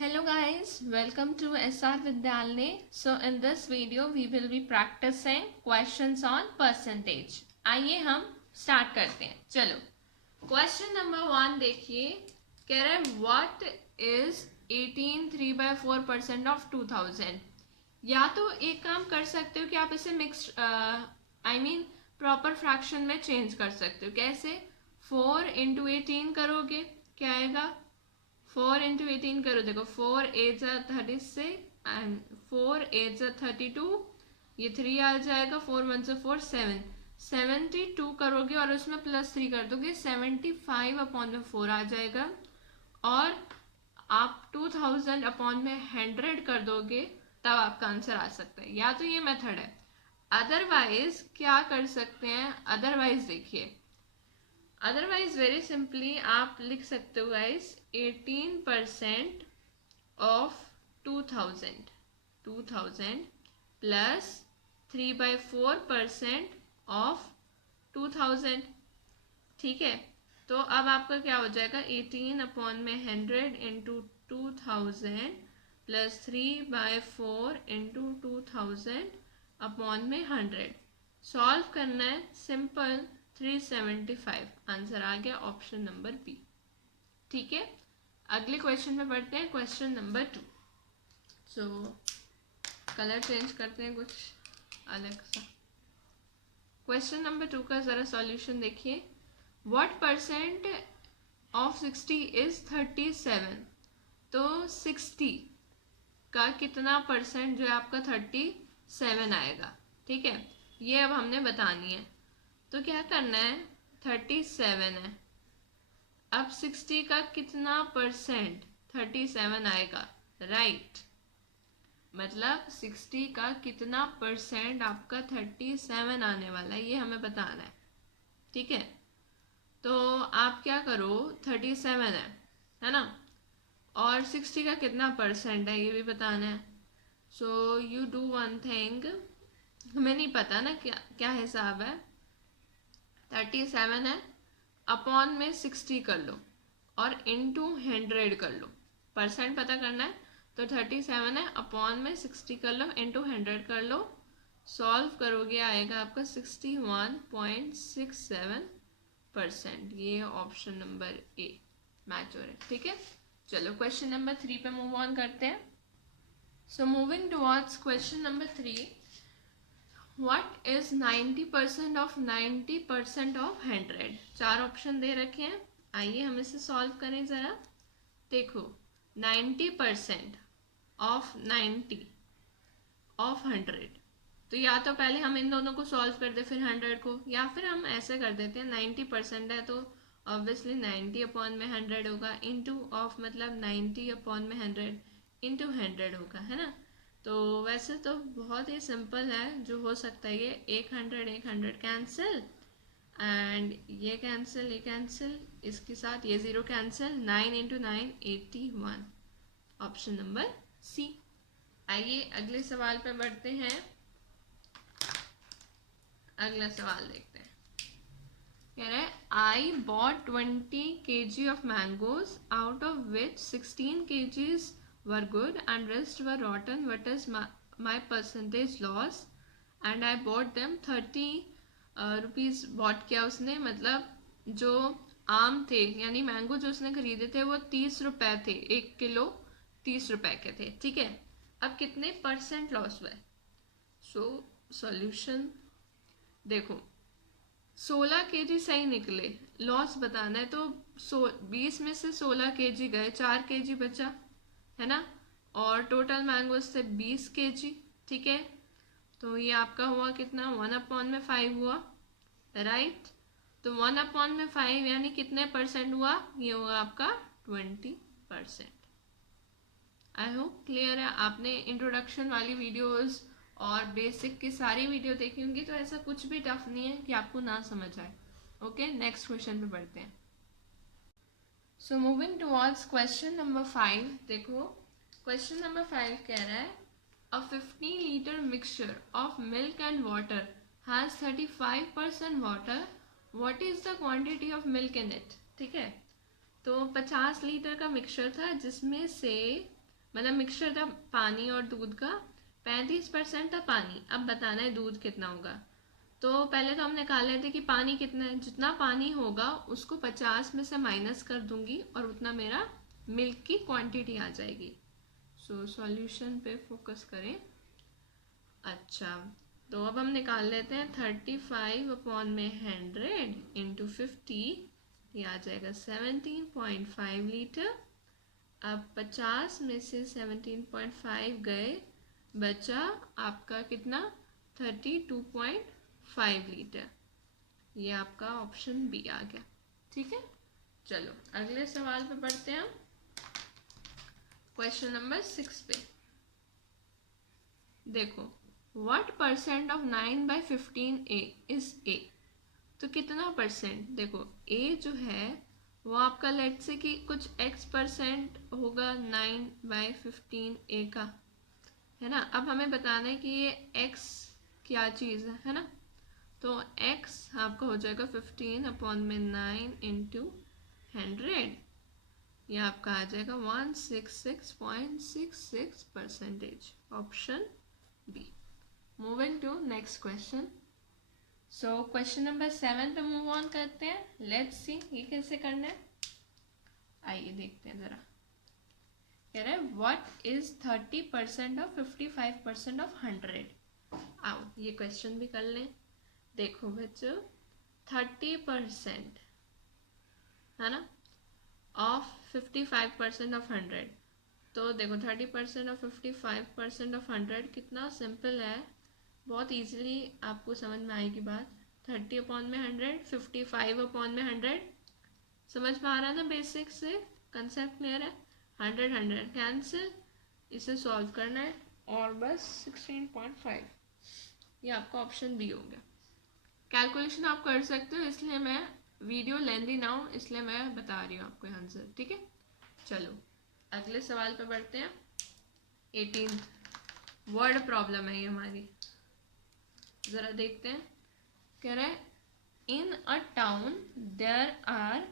Hello guys, welcome to SR Vidyalaya. So in this video we will be practicing questions on percentage. आइए हम start करते हैं. चलो question number 1 देखिए. कह रहा है व्हाट इज 18 3/4% ऑफ 2000. या तो एक काम कर सकते हो कि आप इसे मिक्स प्रॉपर फ्रैक्शन में चेंज कर सकते हो. कैसे? 4 इंटू 18 करोगे, क्या आएगा? 4 इंटू 18 करो. देखो 4 8 36 एंड 4 8 32, ये 3 आ जाएगा. 4 1 से 4 7 72 करोगे और उसमें +3 कर दोगे. 75 अपॉन में 4 आ जाएगा और आप 2000 अपॉन में 100 कर दोगे, तब आपका आंसर आ सकता है. या तो ये मेथड है. अदरवाइज क्या कर सकते हैं? अदरवाइज देखिए, अदरवाइज वेरी सिंपली आप लिख सकते हो गाइस 18% ऑफ 2000 प्लस 3/4% ऑफ 2000. ठीक है, तो अब आपका क्या हो जाएगा? 18 अपॉन में 100 इंटू 2000 प्लस 3/4 इंटू 2000 अपॉन में 100. सॉल्व करना है, सिंपल. 375 आंसर आ गया, ऑप्शन नंबर बी. ठीक है, अगले क्वेश्चन में बढ़ते हैं. Question number 2. सो कलर चेंज करते हैं कुछ अलग सा. क्वेश्चन नंबर 2 का जरा सॉल्यूशन देखिए. What percent of 60 is 37. तो 60 का कितना परसेंट जो है आपका 37 आएगा. ठीक है, ये अब हमने बतानी है. तो क्या करना है? 37 है. अब 60 का कितना परसेंट 37 आएगा? राइट, मतलब 60 का कितना परसेंट आपका 37 आने वाला है, ये हमें बताना है. ठीक है, तो आप क्या करो, 37 है ना, और 60 का कितना परसेंट है ये भी बताना है. So you do one thing. हमें नहीं पता ना क्या क्या हिसाब है. 37 है, अपॉन में 60 कर लो और इंटू 100 कर लो. परसेंट पता करना है, तो 37 है, अपॉन में 60 कर लो, इंटू 100 कर लो. सॉल्व करोगे आएगा आपका 61.67%. ये ऑप्शन नंबर ए मैच हो रहा है. ठीक है, चलो क्वेश्चन नंबर 3 पे मूव ऑन करते हैं. So moving towards question number 3. What is 90% of 90% of 100? 4 option दे रखे हैं. आइए हम इसे सॉल्व करें ज़रा. देखो 90% ऑफ 90 ऑफ 100, तो या तो पहले हम इन दोनों को सॉल्व कर दे फिर 100 को, या फिर हम ऐसे कर देते हैं 90% है तो ऑब्वियसली 90 अपॉन में 100 होगा, इंटू ऑफ मतलब 90 अपॉन में 100 इंटू 100 होगा, है ना. तो वैसे तो बहुत ही सिंपल है, जो हो सकता है ये 100 कैंसिल एंड ये कैंसिल, ये कैंसिल, इसके साथ ये 0 cancel. 9 into 9 81, option number C. आइए अगले सवाल पे बढ़ते हैं. अगला सवाल देखते हैं. कह रहा है I bought 20 kg of mangoes out of which 16 kgs were good and rest were rotten. What is my percentage loss? And I bought them 30 rupees. Bought किया उसने, मतलब जो आम थे यानी मैंगो जो उसने खरीदे थे वो 30 रुपए थे. 1 किलो 30 रुपए के थे. ठीक है, अब कितने परसेंट लॉस हुए? सो सॉल्यूशन देखो, 16 kg सही निकले, लॉस बताना है तो 20 में से 16 kg गए, 4 kg बचा, है ना, और टोटल मैंगोज से 20 kg. ठीक है, तो ये आपका हुआ कितना? 1/5 हुआ. राइट, तो 1/5 यानी कितने परसेंट हुआ? ये हुआ आपका 20%. आई होप क्लियर है. आपने इंट्रोडक्शन वाली वीडियोस और बेसिक की सारी वीडियो देखी होंगी, तो ऐसा कुछ भी टफ नहीं है कि आपको ना समझ आए. ओके, नेक्स्ट क्वेश्चन पे बढ़ते हैं. So moving towards question number 5. देखो क्वेश्चन नंबर 5 कह रहा है अ 50 litre mixture of milk and water has 35% water. What is the quantity of milk in it? ठीक है, तो 50 लीटर का मिक्सचर था जिसमें से मतलब मिक्सचर था पानी और दूध का, 35% था पानी। अब बताना है दूध कितना होगा। तो पहले तो हम निकाल लेते कि पानी कितना है, जितना पानी होगा उसको 50 में से माइनस कर दूंगी और उतना मेरा मिल्क की क्वांटिटी आ जाएगी। सो सॉल्यूशन पे फोकस करें। अच्छा, तो अब हम निकाल लेते हैं 35 अपॉन में 100 इंटू 50, ये आ जाएगा 17.5 लीटर। अब 50 में से 17.5 गए, बचा आपका कितना, 32.5 लीटर। ये आपका ऑप्शन बी आ गया। ठीक है, चलो अगले सवाल पे बढ़ते हैं हम। क्वेश्चन नंबर 6 पे देखो, what percent of 9/15 A is a. तो कितना परसेंट, देखो ए जो है वो आपका लेट से कि कुछ x% होगा 9/15 ए का, है ना। अब हमें बताना है कि ये x क्या चीज़ है ना। तो x आपका हो जाएगा 15 अपॉन में 9 इंटू 100, ये आपका आ जाएगा 166.66%, option B. Moving to next question. So question number 7 पे मूव ऑन करते हैं। लेट्स सी ये कैसे करना है, आइए देखते हैं जरा। कह रहा है व्हाट इज 30% ऑफ 55% ऑफ 100। आओ ये क्वेश्चन भी कर लें। देखो बच्चों, 30% है ना ऑफ 55% ऑफ 100। तो देखो 30% ऑफ 55% ऑफ 100 कितना सिंपल है, बहुत इजीली आपको समझ में आएगी बात। 30 अपॉन में 100, 55 अपॉन में 100, समझ में आ रहा है ना, बेसिक से कंसेप्ट क्लियर है। 100 100 कैंसिल, इसे सॉल्व करना है और बस 16.5, ये आपका ऑप्शन बी हो गया। कैलकुलेशन आप कर सकते हो, इसलिए मैं वीडियो लेंदी ना हो इसलिए मैं बता रही हूँ आपको आंसर। ठीक है, चलो अगले सवाल पे बढ़ते हैं। 18 वर्ड प्रॉब्लम है ये हमारी, ज़रा देखते हैं। कह रहा है in a town there are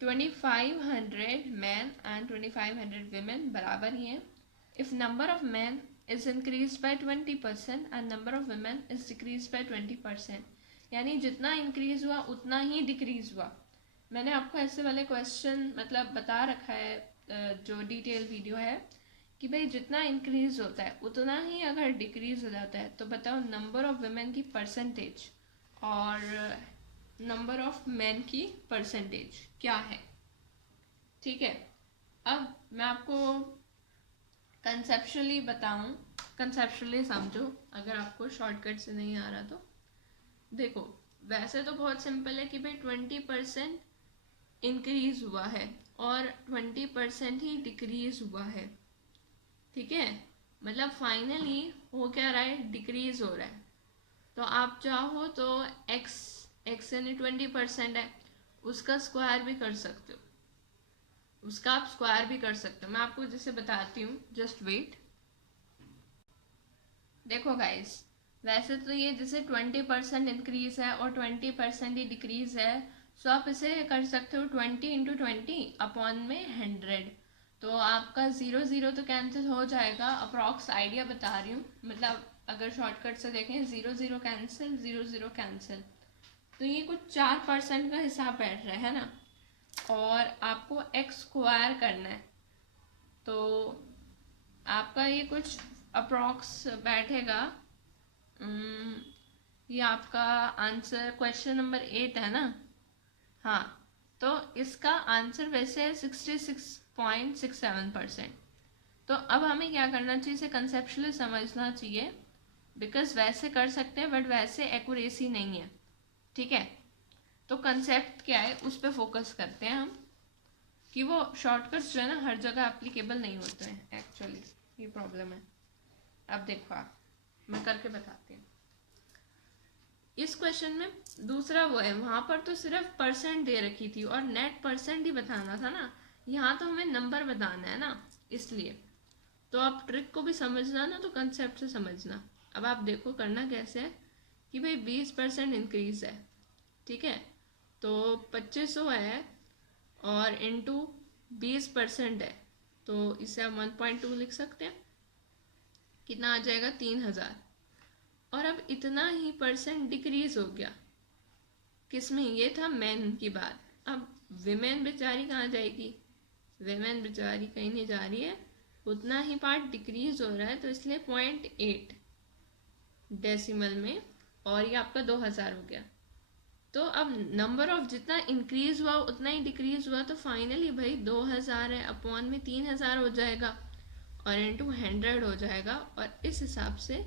2500 men and 2500 women, बराबर ही हैं। If number of men is increased by 20% and number of women is decreased by 20%, यानी जितना इंक्रीज हुआ उतना ही डिक्रीज हुआ। मैंने आपको ऐसे वाले क्वेश्चन मतलब बता रखा है जो डिटेल वीडियो है कि भाई जितना इंक्रीज होता है उतना ही अगर डिक्रीज हो जाता है तो बताओ नंबर ऑफ वुमेन की परसेंटेज और नंबर ऑफ मैन की परसेंटेज क्या है। ठीक है, अब मैं आपको कंसेप्चुअली बताऊं, कंसेप्चुअली समझो अगर आपको शॉर्टकट से नहीं आ रहा तो। देखो वैसे तो बहुत सिंपल है कि भाई 20% इंक्रीज हुआ है और 20% ही डिक्रीज हुआ है। ठीक है, मतलब फाइनली हो क्या रहा है, डिक्रीज हो रहा है। तो आप चाहो तो एक्स यानी 20% है, उसका स्क्वायर भी कर सकते हो, उसका आप स्क्वायर भी कर सकते हो। मैं आपको जैसे बताती हूँ, जस्ट वेट। देखो गाइस, वैसे तो ये जैसे 20% इंक्रीज है और 20% ही डिक्रीज है, सो आप इसे कर सकते हो 20 इंटू 20 अपॉन में 100। तो आपका 0 0 तो कैंसिल हो जाएगा, अप्रॉक्स आइडिया बता रही हूँ। मतलब अगर शॉर्टकट से देखें 0 0 कैंसिल, 0 0 कैंसिल, तो ये कुछ 4% का हिसाब बैठ रहा है ना। और आपको एक्स स्क्वायर करना है तो आपका ये कुछ अप्रॉक्स बैठेगा। ये आपका आंसर क्वेश्चन नंबर 8 है ना। हाँ, तो इसका आंसर वैसे है 66.67%। तो अब हमें क्या करना चाहिए, इसे कंसेप्चुअली समझना चाहिए, बिकॉज वैसे कर सकते हैं बट वैसे एक्यूरेसी नहीं है। ठीक है, तो कंसेप्ट क्या है उस पर फोकस करते हैं हम, कि वो शॉर्टकट्स जो है ना हर जगह एप्लीकेबल नहीं होते हैं एक्चुअली, ये प्रॉब्लम है। अब देखो आप, मैं करके बताती हूँ। इस क्वेश्चन में दूसरा वो है, वहाँ पर तो सिर्फ परसेंट दे रखी थी और नेट परसेंट ही बताना था ना, यहाँ तो हमें नंबर बताना है ना, इसलिए। तो आप ट्रिक को भी समझना ना, तो कंसेप्ट से समझना। अब आप देखो करना कैसे है कि भाई 20% इंक्रीज है, ठीक है, तो 2500 है और इंटू 20% है तो इसे आप 1.2 लिख सकते हैं। कितना आ जाएगा 3000। और अब इतना ही परसेंट डिक्रीज हो गया किसमें, ये था मैन की बात। अब विमेन बेचारी कहाँ जाएगी, विमेन बेचारी कहीं नहीं जा रही है, उतना ही पार्ट डिक्रीज हो रहा है, तो इसलिए 0.8 डेसिमल में, और ये आपका 2000 हो गया। तो अब नंबर ऑफ जितना इंक्रीज हुआ उतना ही डिक्रीज हुआ, तो फाइनली भाई 2000 है अपॉन में 3000 हो जाएगा और इंटू 100 हो जाएगा, और इस हिसाब से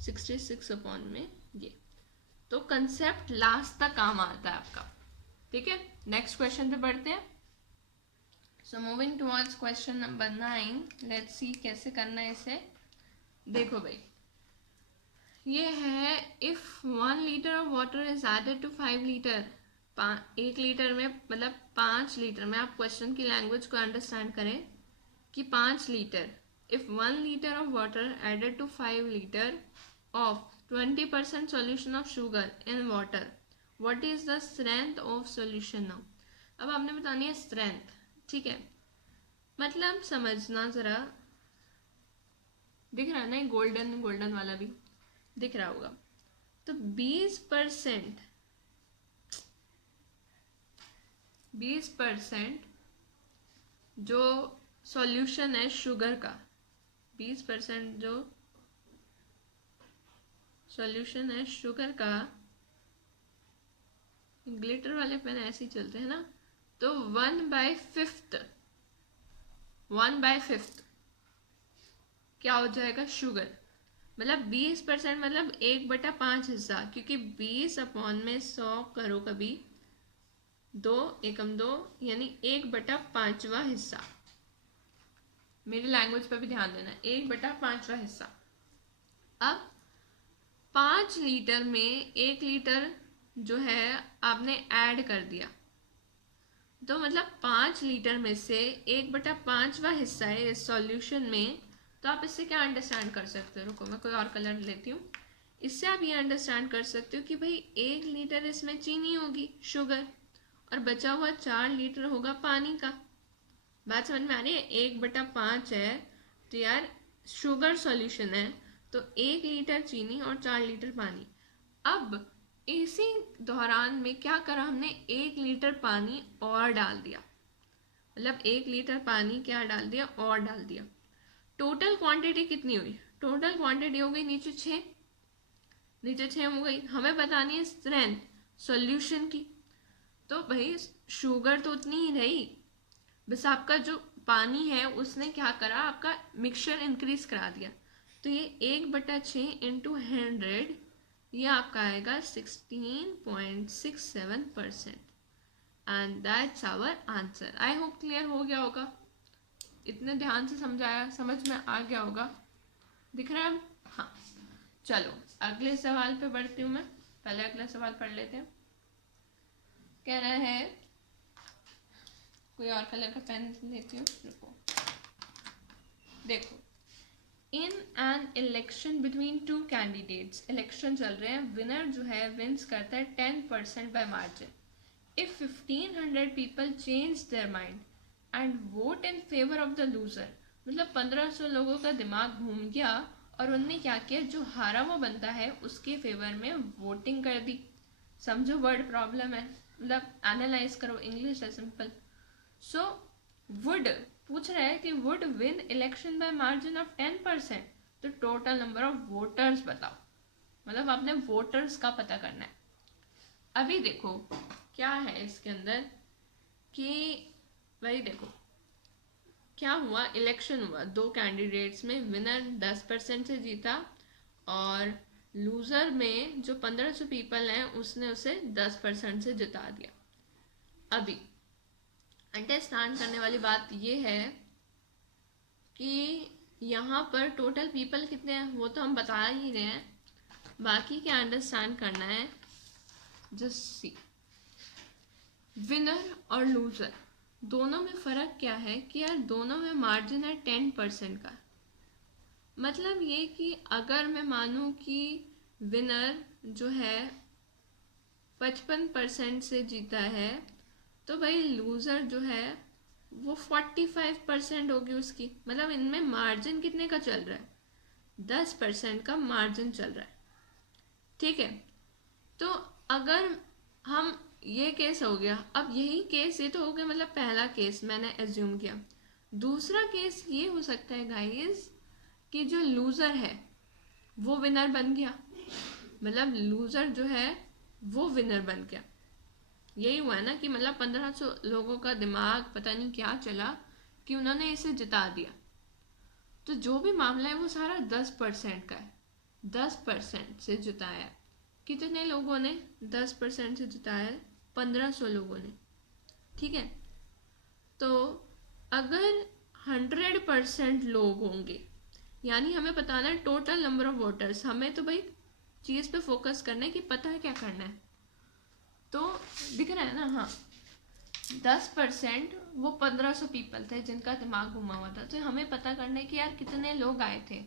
66 अपॉन में ये। तो कंसेप्ट लास्ट तक काम आता है आपका। ठीक है, नेक्स्ट क्वेश्चन पे बढ़ते हैं। So moving towards question number 9, let's see कैसे करना है इसे। देखो भाई, ये है if 1 litre of water is added to 5 litre, 1 litre में मतलब 5 लीटर में, आप क्वेश्चन की लैंग्वेज को अंडरस्टैंड करें कि 5 litre, if 1 litre of water added to 5 litre of 20% solution of sugar in water, what is the strength of solution now। अब आपने बतानी है स्ट्रेंथ। ठीक है, मतलब समझना जरा, दिख रहा है ना, गोल्डन गोल्डन वाला भी दिख रहा होगा। तो 20% जो सॉल्यूशन है शुगर का, 20% जो सॉल्यूशन है शुगर का, ग्लिटर वाले पेन ऐसे ही चलते हैं ना, तो 1/5 क्या हो जाएगा शुगर, मतलब 20% मतलब 1/5 हिस्सा, क्योंकि 20 अपॉन में 100 करो कभी, 2 एकम 2 यानी 1/5वां हिस्सा। मेरी लैंग्वेज पर भी ध्यान देना, 1/5वां हिस्सा। अब 5 लीटर में 1 लीटर जो है आपने ऐड कर दिया, तो मतलब 5 लीटर में से 1/5वां हिस्सा है इस सॉल्यूशन में। तो आप इससे क्या अंडरस्टैंड कर सकते हो, रुको मैं कोई और कलर लेती हूँ। इससे आप ये अंडरस्टैंड कर सकते हो कि भाई 1 लीटर इसमें चीनी होगी, शुगर, और बचा हुआ 4 लीटर होगा पानी का। बात समझ में आ रही है, 1/5 है तो यार शुगर सॉल्यूशन है, तो 1 लीटर चीनी और 4 लीटर पानी। अब इसी दौरान में क्या करा हमने, 1 लीटर पानी और डाल दिया, मतलब 1 लीटर पानी क्या डाल दिया, और डाल दिया। टोटल क्वांटिटी कितनी हुई, टोटल क्वांटिटी हो गई नीचे 6 हो गई। हमें बतानी है स्ट्रेंथ सॉल्यूशन की, तो भाई शुगर तो उतनी ही रही, बस आपका जो पानी है उसने क्या करा, आपका मिक्सचर इंक्रीज करा दिया। तो ये 1/6 इंटू 100, ये आपका आएगा 16.67%, and that's our answer. I hope clear हो गया होगा, इतने ध्यान से समझाया, समझ में आ गया होगा, दिख रहा है। हाँ चलो अगले सवाल पे बढ़ती हूँ मैं, पहले अगला सवाल पढ़ लेते हैं। कह रहा है, कोई और कलर का पेन लेती हूँ, रुको। देखो, in an election between 2 candidates, election चल रहे हैं, विनर जो है विंस करता है 10% bye margin. If 1500 people change their mind and vote in favour of the loser, मतलब 1500 लोगों का दिमाग घूम गया और उनने क्या किया, जो हारा वो बनता है उसके फेवर में वोटिंग कर दी। समझो वर्ड प्रॉब्लम है, मतलब एनालाइज करो, इंग्लिश है सिंपल। सो वुड पूछ रहा है कि would win election bye margin of 10%, तो टोटल नंबर ऑफ वोटर्स बताओ, मतलब आपने वोटर्स का पता करना है। अभी देखो क्या है इसके अंदर कि भाई देखो क्या हुआ, इलेक्शन हुआ, 2 कैंडिडेट्स में विनर 10% से जीता और लूजर में जो 1500 पीपल हैं उसने उसे 10% से जिता दिया। अभी अंडरस्टैंड करने वाली बात ये है कि यहाँ पर टोटल पीपल कितने हैं वो तो हम बता ही रहे हैं, बाकी क्या अंडरस्टैंड करना है। जस्ट सी, विनर और लूजर दोनों में फ़र्क क्या है कि यार दोनों में मार्जिन है 10% का। मतलब ये कि अगर मैं मानूँ कि विनर जो है 55% से जीता है, तो भाई लूज़र जो है वो 45% होगी उसकी, मतलब इनमें मार्जिन कितने का चल रहा है, 10% का मार्जिन चल रहा है। ठीक है, तो अगर हम, ये केस हो गया, अब यही केस, ये तो हो गया मतलब पहला केस मैंने एज्यूम किया। दूसरा केस ये हो सकता है गाइस कि जो लूज़र है वो विनर बन गया, मतलब लूज़र जो है वो विनर बन गया। यही हुआ है ना कि मतलब 1500 लोगों का दिमाग पता नहीं क्या चला कि उन्होंने इसे जिता दिया। तो जो भी मामला है वो सारा 10% का है, 10% से जिताया। कितने लोगों ने 10% से जिताया? 1500 लोगों ने। ठीक है, तो अगर 100% लोग होंगे, यानी हमें बताना है टोटल नंबर ऑफ वोटर्स, हमें तो भाई चीज़ पे फोकस करना है कि पता है क्या करना है। तो दिख रहा है ना, हाँ 10% वो 1500 पीपल थे जिनका दिमाग घुमा हुआ था, तो हमें पता करना है कि यार कितने लोग आए थे।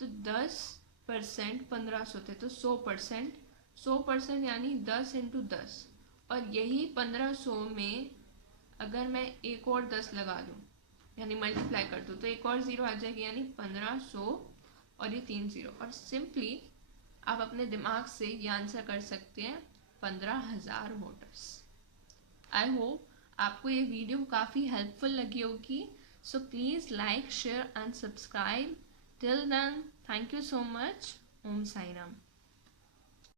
तो 10% 1500 थे, तो 100% यानी 10 × 10, और यही 1500 में अगर मैं एक और 10 लगा दूँ यानी मल्टीप्लाई कर दूँ तो एक और ज़ीरो आ जाएगी, यानी 1500 और ये 3 ज़ीरो, और सिंपली आप अपने दिमाग से ये आंसर कर सकते हैं 15,000 वोटर्स। आई होप आपको ये वीडियो काफ़ी हेल्पफुल लगी होगी। So please like, share and subscribe. Till then, thank you so much. Om Sai Ram.